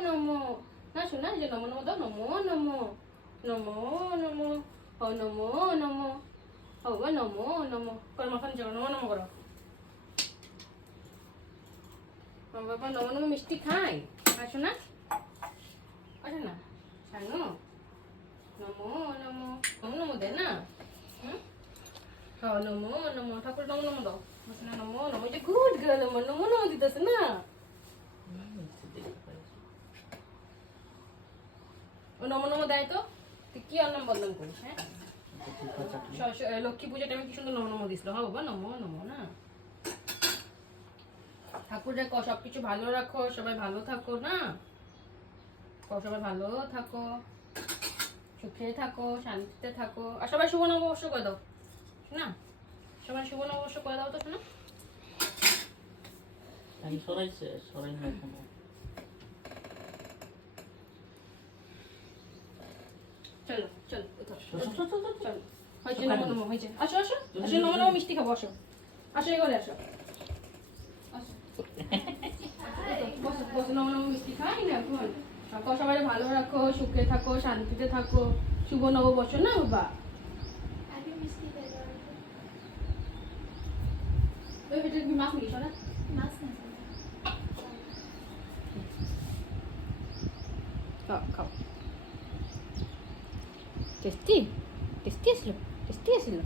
নমো না শোনা যে নমো নমো দাও নমো নমো নমো নমো ও নমো নমো ও বাবা নমো নমো করো মাথা নিচে করো নমো নমো করো বাবা নমো নমো মিষ্টি খাই আসো না আসো না শানু নমো নমো নমো নমো দে না নমো নমো ঠাকুর নমো নমো দাও নমো নমো যে গুড গার্ল আমার নমো নমো দিতেছে না ও নমো নমো দেয় তো তুই কি আর নাম বদনাম করিস হ্যাঁ লক্ষ্মী পূজার টাইমে কি সুন্দর নমো নমো দিছিল হ্যাঁ বাবা নমো নমো না ঠাকুর দেখো সবকিছু ভালো রাখো সবাই ভালো থাকো না সবাই ভালো থাকো সুখে থাকো শান্তিতে থাকো আর সবাই শুভ নববর্ষ করে দাও না সবাই শুভ নববর্ষ করে দাও তো শোনা আমি সরাই না কোনো চলো চলো চলো হয়েছে নমো নমো হয়েছে আসো আসো আসো নমো নমো মিষ্টি খাবো আসো আসো এগোলে আসো আসো বসো বসো নমো নমো মিষ্টি খাই না এখন সবাই ভালো রাখো সুখে থাকো শান্তিতে থাকো শুভ নববর্ষ না বাবা ওই বেটার কি মাছ নিস না মাছ না খাও খাও টেস্টি টেস্টি আসলো